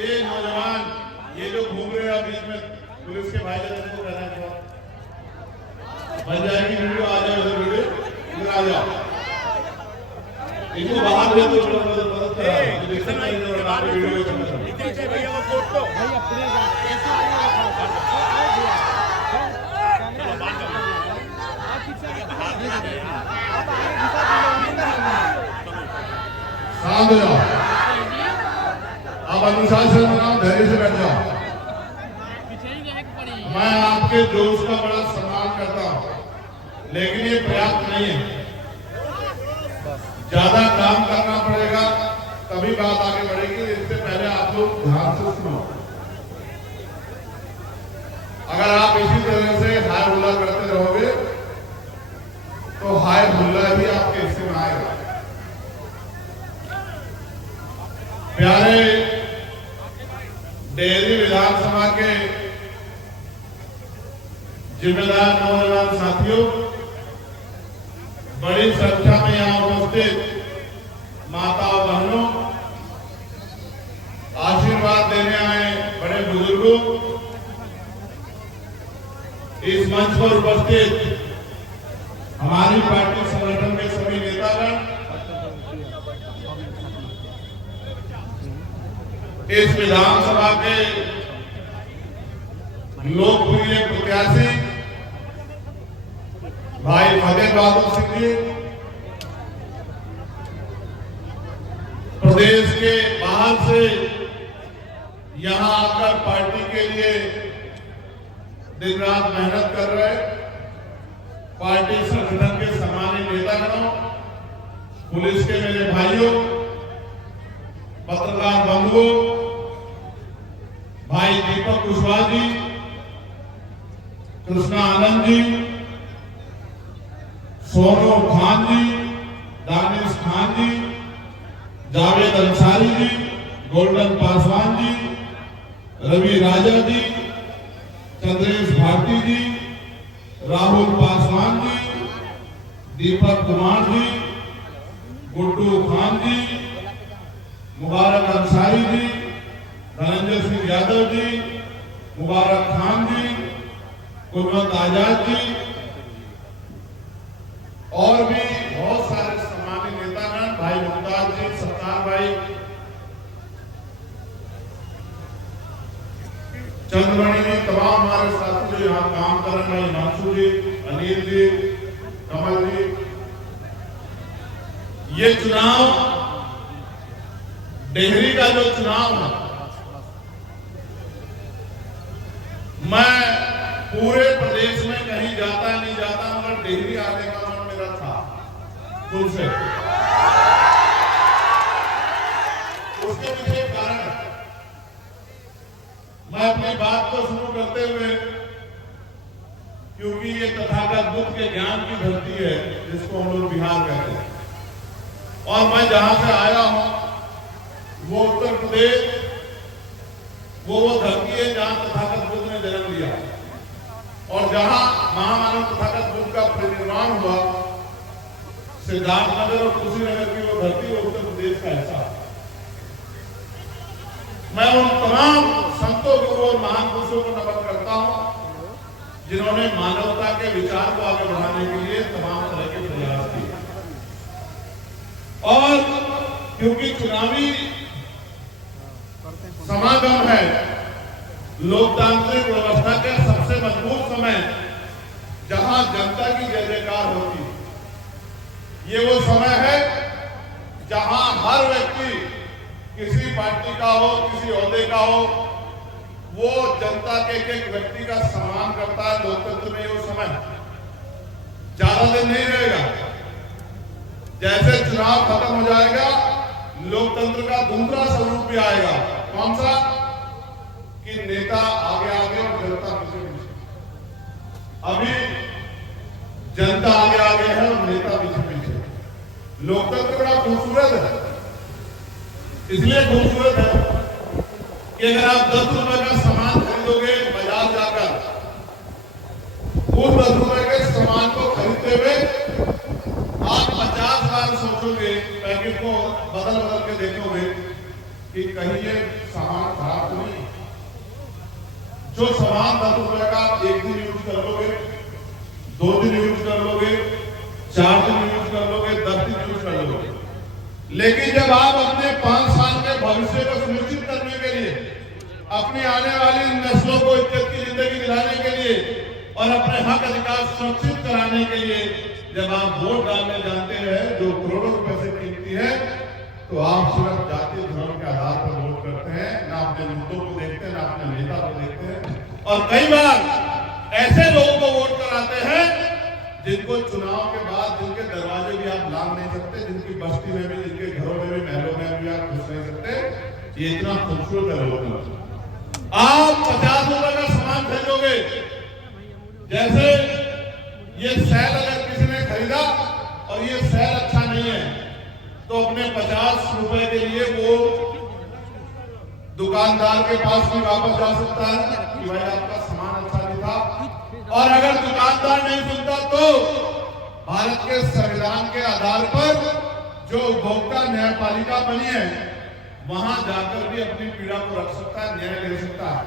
ये नौजवान ये जो घूम रहे हैं बीच में पुलिस के भाई जरा इनको कहना है बन जाएगी वीडियो, आ जाओ इधर, वीडियो इधर आ जाओ, इनको बाहर भेज दो, मदद करो देखते नहीं इधर आप वीडियो को नीचे भैया वो फोटो तो भैया प्लीज शांत हो जाओ, आप अनुशासन बनाओ, धैर्य से बैठ जाओ। मैं आपके जोश का बड़ा सम्मान करता हूं, लेकिन ये पर्याप्त नहीं है, ज्यादा काम करना पड़ेगा तभी बात आगे बढ़ेगी। इससे पहले आप लोग ध्यान से सुनो। अगर आप इसी तरह से हाय हुल्ला करते रहोगे तो हाय हुल्ला ही आपके हिस्से में आएगा। प्यारे डेहरी विधानसभा के जिम्मेदार नौजवान साथियों, बड़ी संख्या में यहां उपस्थित माता और बहनों, आशीर्वाद देने आए बड़े बुजुर्गों, इस मंच पर उपस्थित हमारी पार्टी संगठन के सभी नेतागण, इस विधानसभा के लोकप्रिय प्रत्याशी भाई फतेह बहादुर सिंह जी, प्रदेश के बाहर से यहां आकर पार्टी के लिए दिन रात मेहनत कर रहे पार्टी संगठन के सम्मानित नेतागणों, पुलिस के मेरे भाइयों, पत्रकार बंधुओं, भाई दीपक कुशवाहा जी, कृष्णा आनंद जी, सोनू खान जी, दानिश खान जी, जावेद अंसारी जी, गोल्डन पासवान जी, रवि राजा जी, चंद्रेश भारती जी, राहुल पासवान जी, दीपक कुमार जी, गुड्डू खान जी, मुबारक अंसारी जी, धनंजय सिंह यादव जी, मुबारक खान जी, कुलवंत आजाद जी और भी बहुत सारे सम्मानित नेतागण, भाई मुमताज जी, सत्तार भाई, चंद्रमणि जी, तमाम हमारे साथी जो यहाँ काम कर रहे हैं, हिमांशु जी, अनिल जी, कमल जी, ये चुनाव डेहरी का जो चुनाव है, मैं पूरे प्रदेश में कहीं जाता नहीं जाता, मगर डेहरी आने का मन मेरा था खुद से। उसके पीछे कारण है, मैं अपनी बात को शुरू करते हुए, क्योंकि ये तथागत बुद्ध के ज्ञान की धरती है जिसको हम लोग बिहार कहते हैं, और मैं जहां से आया हूं वो उत्तर प्रदेश, वो धरती है जहां तथागत बुद्ध ने जन्म लिया और जहां महामानव तथागत बुद्ध का परिनिर्वाण हुआ। सिद्धार्थनगर और कुशीनगर की वो धरती वो उत्तर प्रदेश का हिस्सा। मैं उन तमाम संतों गुरुओं और महान पुरुषों को नमन करता हूं जिन्होंने मानवता के विचार को आगे बढ़ाने के लिए तमाम तरह के प्रयास किए। और क्योंकि चुनावी समागम है, लोकतांत्रिक व्यवस्था के सबसे मजबूत समय जहां जनता की जय जयकार होती, ये वो समय है जहां हर व्यक्ति किसी पार्टी का हो, किसी ओहदे का हो, वो जनता के एक व्यक्ति का सम्मान करता है। लोकतंत्र में वो समय ज्यादा दिन नहीं रहेगा। जैसे चुनाव खत्म हो जाएगा, लोकतंत्र का दूसरा स्वरूप भी आएगा। कौन सा? कि नेता आगे आगे और जनता पीछे पीछे। अभी जनता आगे आगे है और नेता पीछे पीछे। लोकतंत्र बड़ा खूबसूरत है, इसलिए खूबसूरत है कि अगर आप 10 रुपए का सामान खरीदोगे बाजार जाकर, उस 10 रुपए के सामान को खरीदते हुए आप 50 बार सोचोगे, पैकेट को बदल बदल के देखोगे कि कहीं ये सामान खराब जो सामान 10 रुपए का आप एक दिन यूज कर लोगे, 2 दिन यूज कर लोगे, 4 दिन यूज कर लोगे, 10 दिन यूज कर लोगे, लेकिन जब आप अपने 5 साल के भविष्य को सुनिश्चित करने के लिए, अपनी आने वाली नस्लों को इज्जत की जिंदगी दिलाने के लिए और अपने हक अधिकार सुरक्षित कराने के लिए जब आप वोट डालने जाते हैं जो करोड़ों रुपए से कीमती है, तो आप सिर्फ जाति धर्म के आधार पर वोट करते हैं, ना अपने मुद्दों को देखते हैं, ना अपने नेता को देखते हैं। और कई बार ऐसे लोगों को वोट कराते हैं जिनको चुनाव के बाद जिनके दरवाजे भी आप लांघ नहीं सकते, जिनकी बस्ती में भी, जिनके घरों में भी, महलों में भी आप घुस नहीं सकते। ये इतना खूबसूरत है लोग। आप 50 रुपए का सामान खरीदोगे, जैसे ये सेल अगर किसी ने खरीदा और ये सेल अच्छा नहीं है तो अपने 50 रुपए के लिए वो दुकानदार के पास भी वापस जा सकता है कि भाई आपका सामान अच्छा नहीं था। और अगर दुकानदार नहीं सुनता तो भारत के संविधान के आधार पर जो उपभोक्ता न्यायपालिका बनी है वहां जाकर भी अपनी पीड़ा को रख सकता है, न्याय ले सकता है।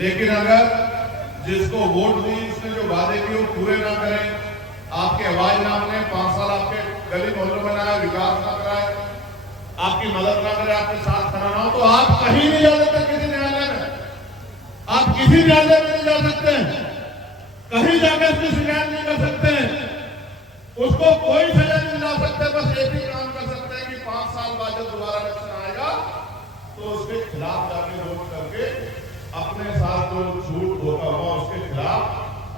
लेकिन अगर जिसको वोट दी उसने जो वादे किए वो पूरे ना करें, आपके आवाज ना बने, 5 साल आपके गली मोहल्लों में ना आए, विकास ना कराए, आपकी मदद ना करे, आपके साथ खड़ा ना हो, तो आप कहीं नहीं जा सकते किसी न्यायालय में, आप किसी न्यायालय में नहीं जा सकते, कहीं जाकर उसकी शिकायत नहीं कर सकते, उसको कोई सजा नहीं दिला सकते। बस एक ही काम कर सकते हैं कि 5 साल बाद जब दोबारा इलेक्शन आएगा तो उसके खिलाफ जाके वोट करके अपने साथ जो झूठ होता हुआ उसके खिलाफ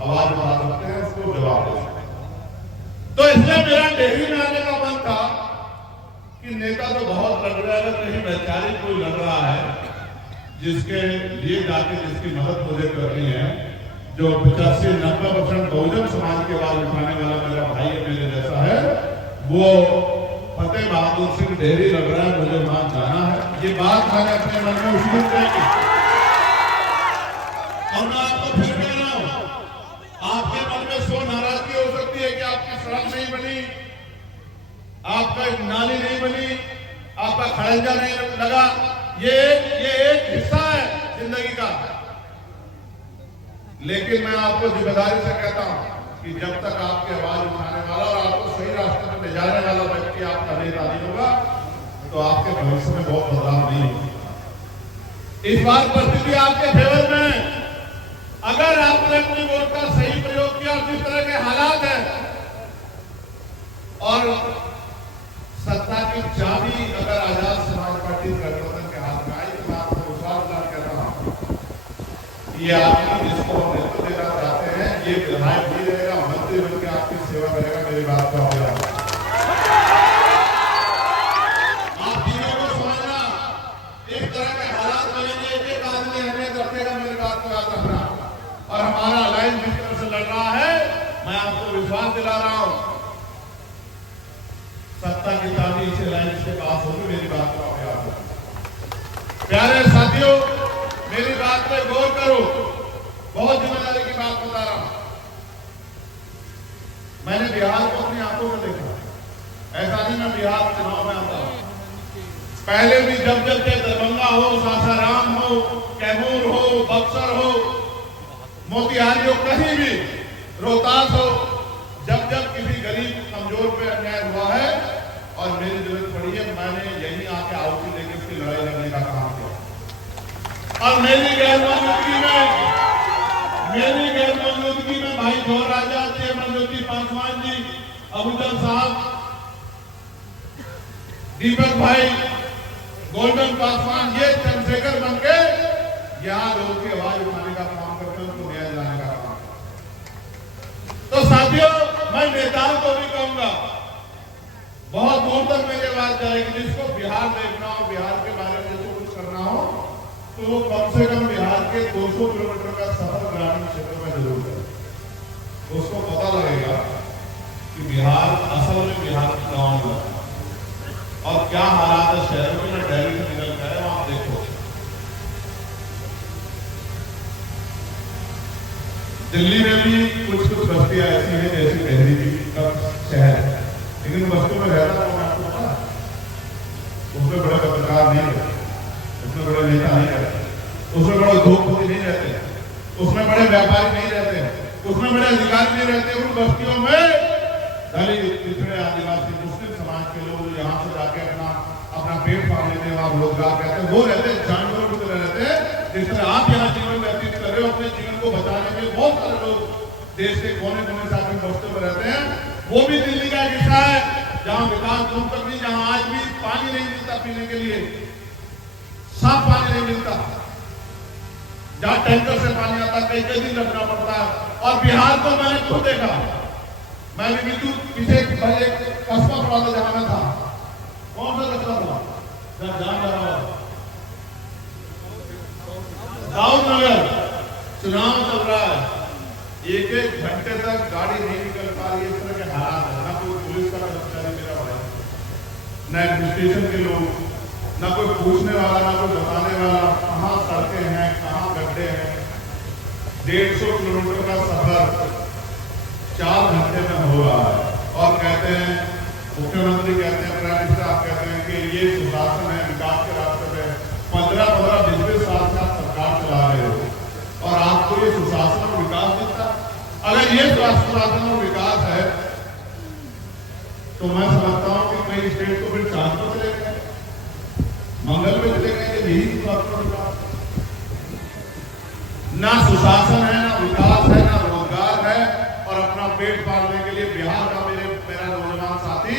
आवाज उठा सकते हैं, उसको जवाब दे सकते हैं। तो इसलिए मेरा डेहरी में आने का मन था कि नेता तो बहुत लड़ रहा है, कहीं वैचारिक कोई लड़ रहा है जिसके लिए जाके जिसकी मदद मुझे करनी है, जो 85-90% बहुजन समाज के बाद उठाने वाला मेरा भाई है, मेरे जैसा है, वो फतेह बहादुर सिंह डेहरी लग रहा है, मुझे वहां जाना है। ये बात मैंने अपने मन में उसी दिन की और मैं आपको फिर कह रहा हूं, आपके मन में सो नाराजगी हो सकती है कि आपकी सड़क नहीं बनी, आपका एक नाली नहीं बनी, आपका खड़ंजा नहीं लगा। ये एक हिस्सा है जिंदगी का, लेकिन मैं आपको जिम्मेदारी से कहता हूं कि जब तक आपकी आवाज उठाने वाला और आपको सही रास्ते पर ले जाने वाला व्यक्ति आपका नेता नहीं होगा तो आपके भविष्य में बहुत बदलाव नहीं होगा। इस बार परिस्थिति आपके फेवर में है। अगर आपने अपनी वोट का सही प्रयोग किया, जिस तरह के हालात हैं और सत्ता की चाबी अगर आजाद समाज पार्टी गठबंधन के हाथ में आई तो मैं आपको विश्वास कहता हूं ये आदमी जिसको हम नेतृत्व देना चाहते हैं ये विधायक भी रहेगा, मंत्री बनकर आपकी सेवा करेगा। मेरी बात को आप चीजों को समझना, एक तरह के हालात बनेंगे, एक आदमी अहमियत रखेगा, मेरी बात को याद रखना। और हमारा अलायंस जिस तरह से लड़ रहा है, मैं आपको विश्वास दिला रहा हूं सत्ता की चाबी इस अलायंस के पास होगी। मेरी बात को आप याद रखना। प्यारे साथियों, मेरी बात पे गौर करो, बहुत जिम्मेदारी की बात बता रहा हूं। मैंने बिहार को अपनी आंखों में देखा, ऐसा नहीं मैं बिहार चुनाव में आता हूं, पहले भी जब जब के दरभंगा हो, सासाराम हो, कैमूर हो, बक्सर हो, मोतिहारी हो, कहीं भी रोहतास हो, जब जब किसी गरीब कमजोर पे अन्याय हुआ है और मेरी जरूरत पड़ी है, मैंने यही आके आहुति लेकर उसकी लड़ाई लड़ने का काम किया। और मेरी गैर मौजूदगी में भाई गौर राजा, चेयरमैन ज्योति पासवान जी, अबूजल साहब, दीपक भाई, गोल्डन पासवान, ये चंद्रशेखर बनके यहाँ लोगों की आवाज उठाने का काम करते हैं, उनको न्याय दिलाने का काम करते हैं। तो साथियों, मैं नेताओं को भी कहूंगा, बहुत दूर तक मेरी आवाज जाएगी, जिसको बिहार देखना हो, बिहार के बारे में जिसको कुछ करना हो, तो वो कम से कम बिहार के 200 किलोमीटर का सफर ग्रामीण क्षेत्र में जरूर करें। उसको पता लगेगा कि बिहार असल में बिहार की गाँव में और क्या हालात है शहरों में, दिल्ली से निकल कर है, आप देखो। दिल्ली में भी कुछ बस्तियां ऐसी हैं जैसी डेहरी का शहर है, लेकिन बस्तियों में रहता हूं मैं, आपको पता है उसमें बड़े पत्रकार नहीं रहते, उसमें बड़े नेता नहीं रहते, उसमें बड़े उद्योगपति नहीं रहते, उसमें बड़े व्यापारी नहीं रहते, उसमें बड़े अधिकारी नहीं रहते। उन बस्तियों में दलित, पिछड़े, आदिवासी, मुस्लिम समाज के लोग जो यहाँ से जाके अपना पेट पाल लेते हैं और रोजगार करते हैं, वो रहते जानवरों की तरह रहते हैं। जिस तरह आप यहाँ जीवन व्यतीत कर रहे हो, अपने जीवन को बचाने के लिए बहुत सारे लोग देश के कोने कोने से अपने बस्तियों में रहते हैं। वो भी दिल्ली का एक हिस्सा है जहाँ विकास तुम तक नहीं, जहाँ आज भी पानी नहीं मिलता पीने के लिए, साफ पानी नहीं मिलता, जहाँ टैंकर से पानी आता कई कई दिन रखना पड़ता है। और बिहार को मैंने खुद देखा, मैं भी बिल्कुल पीछे एक कस्बा पड़ा था जहां मैं था। कौन सा कस्बा था? जान रहा दाऊद नगर। चुनाव चल रहा है, एक एक घंटे तक गाड़ी नहीं निकल पा रही है। इस तरह के हालात है, ना कोई पुलिस का कर्मचारी मेरा भाई, न एडमिनिस्ट्रेशन के लोग, ना कोई पूछने वाला, ना कोई बताने वाला कहाँ सड़कें हैं, कहाँ गड्ढे हैं। 150 किलोमीटर का सफर 4 घंटे में हो रहा है। और कहते हैं, मुख्यमंत्री कहते हैं, प्राइम मिनिस्टर आप कहते हैं कि ये सुशासन है, विकास के रास्ते पे 15-15, 20-20 साल से आप सरकार चला रहे हो और आपको ये सुशासन और विकास दिखता। अगर ये सुशासन और विकास है तो मैं समझता हूँ कि कई स्टेट को फिर चांद पर चले गए, मंगल पे चले गए। यही सुशासन और विकास, ना सुशासन है, ना विकास है, ना रोजगार है। और अपना पेट पालने के लिए बिहार का मेरा नौजवान साथी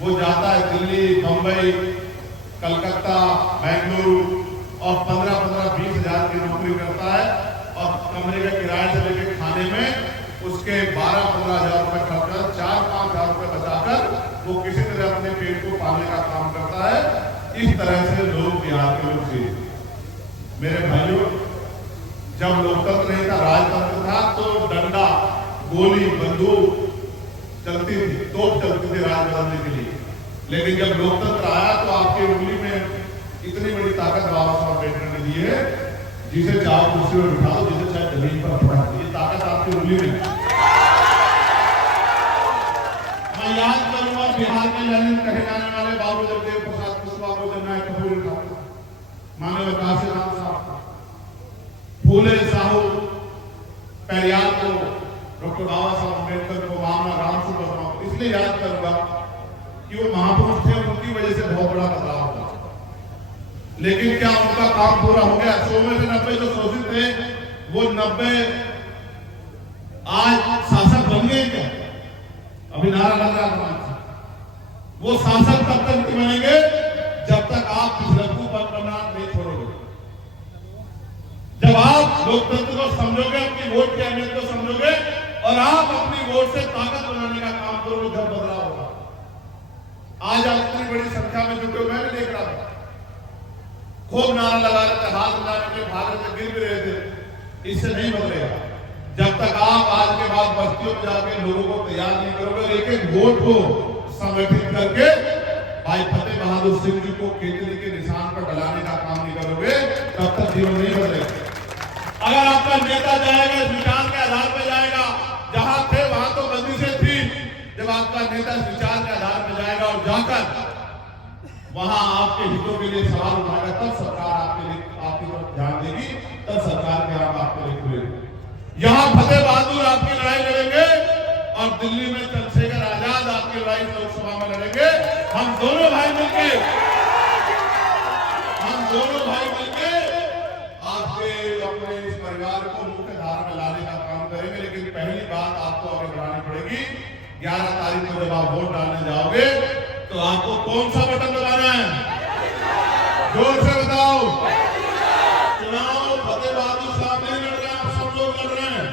वो जाता है दिल्ली, बंबई, कलकत्ता, बेंगलुरु और 15-15, 20 हजार की नौकरी करता है। और कमरे का किराया से लेकर खाने में उसके 12-15 हजार रुपए खर्च कर 4-5 हजार रुपए बचाकर वो किसी तरह अपने पेट को पालने का काम करता है। इस तरह से लोग बिहार के लोग थे। मेरे भाइयों, जब लोकतंत्र नहीं था, राजतंत्र था, तो डंडा, गोली, बंदूक चलती थी, तोप चलती थी राज बदलने के लिए। लेकिन जब लोकतंत्र आया तो आपकी उंगली में इतनी बड़ी ताकत बाबा साहब अम्बेडकर ने दी है, जिसे चाहो कुर्सी में बिठा दो, जिसे चाहे जमीन पर पड़ा दो। ये ताकत आपकी उंगली में। मैं याद करूंगा बिहार के लेनिन कहे जाने वाले बाबू जगदेव प्रसाद कुशवाहा को, जननायक कपूर ठाकुर, मानव काशीराम साहब, फूले साहू, पेरियार को, डॉक्टर बाबा साहब अम्बेडकर को, मामला राम सुब्रमण्यम को इसलिए याद करूंगा कि वो महापुरुष थे, उनकी वजह से बहुत बड़ा बदलाव हुआ। लेकिन क्या उनका काम पूरा हो गया? 100 में से 90 जो शोषित थे, वो 90 आज शासक बन गए क्या? अभी नारा लग रहा था, वो शासक तब तक नहीं बनेंगे जब तक आप पिछड़ू पर करना नहीं छोड़ोगे। जब आप लोकतंत्र को समझोगे, अपनी वोट की अहमियत को समझोगे और आप अपनी वोट से ताकत बनाने का काम करोगे, जब बदलाव होगा। आज आप इतनी बड़ी संख्या में जुटे हुए, मैं भी देख रहा था, खूब नारा लगा रहे थे, हाथ मिलाने के लिए भाग रहे थे, गिर भी रहे थे। इससे नहीं बदलेगा जब तक आप आज के बाद बस्तियों में जाके लोगों को तैयार नहीं करोगे, एक एक वोट को संगठित करके भाई फतेह बहादुर सिंह जी को केतली के निशान पर डलाने का काम नहीं करोगे, तब तक जीवन नहीं बदलेगा। अगर आपका नेता जाएगा, इस विचार के आधार पर जाएगा, जहां थे वहां तो बंदिशें थी, जब आपका नेता इस विचार के आधार पर जाएगा और जाकर वहां आपके हितों के लिए सवाल उठाएगा, तब सरकार आपकी तरफ ध्यान देगी, तब सरकार के आप आपके लिए खुलेगी। यहां फतेह बहादुर आपकी लड़ाई लड़ेंगे और दिल्ली में चंद्रशेखर आजाद आपकी लड़ाई लोकसभा में लड़ेंगे। हम दोनों भाई मिलके आपके अपने इस परिवार को मुख्य धारा में लाने का काम करेंगे। लेकिन पहली बात आपको आगे बढ़ानी पड़ेगी, 11 तारीख को जब आप वोट डालने जाओगे तो आपको कौन सा बटन दबाना है? जोर से बताओ। चुनाव फतेह बहादुर साहब नहीं लड़ रहे हैं, आप सब लोग लड़ रहे हैं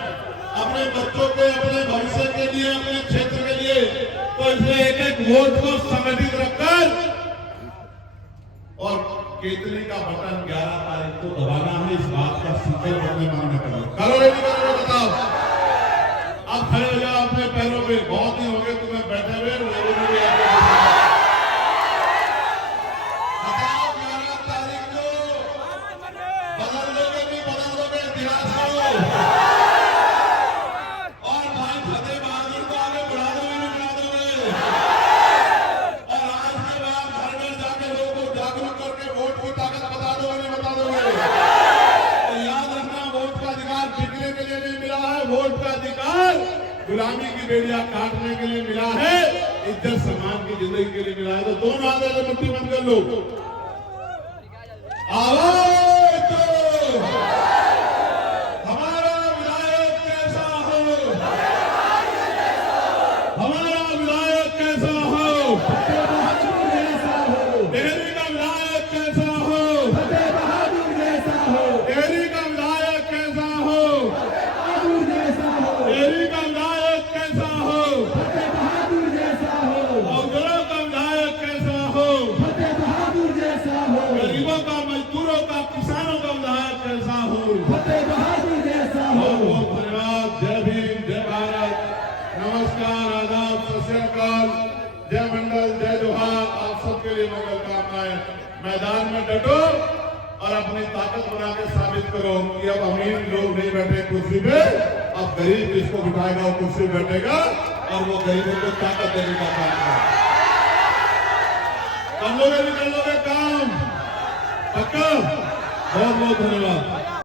अपने बच्चों के, अपने भविष्य के लिए, अपने क्षेत्र के लिए। तो इसलिए एक एक वोट को संगठित रखकर और केतली का बटन 11 तारीख को दबाना है। इस बात का सीधे अपने मन में करो नहीं करो बताओ। अब खड़े हो जाओ अपने पैरों पे, बहुत दिन हो गए तुम्हें बैठे हुए। गुलामी की बेड़ियां काटने के लिए मिला है, इज्जत सम्मान की जिंदगी के लिए मिला है। तो दोनों हाथों से मुट्ठी बंद कर लो। आवाज दो, हमारा विधायक कैसा हो, हमारा विधायक कैसा हो, टिहरी का विधायक कैसा हो, टिहरी का विधायक कैसा हो, टिहरी का विधायक कैसा हो, औजरों का विधायक कैसा हो, गरीबों का, मजदूरों का, किसानों का विधायक कैसा हो। बहुत बहुत धन्यवाद। जय भीम, जय भारत, नमस्कार, आदाब, सत श्री अकाल, जय मंडल, जय जोहार। आप सबके लिए मंगल कामनाएं। मैदान में डटो और अपनी ताकत बना के साबित करो कि अब अमीर लोग नहीं बैठे कुर्सी पे, अब गरीब जिसको बिठाएगा वो कुर्सी बैठेगा और वो गरीबों को ताकत देने का काम करेगा। कर लोगे भी कर लोगे काम पक्का। बहुत बहुत धन्यवाद।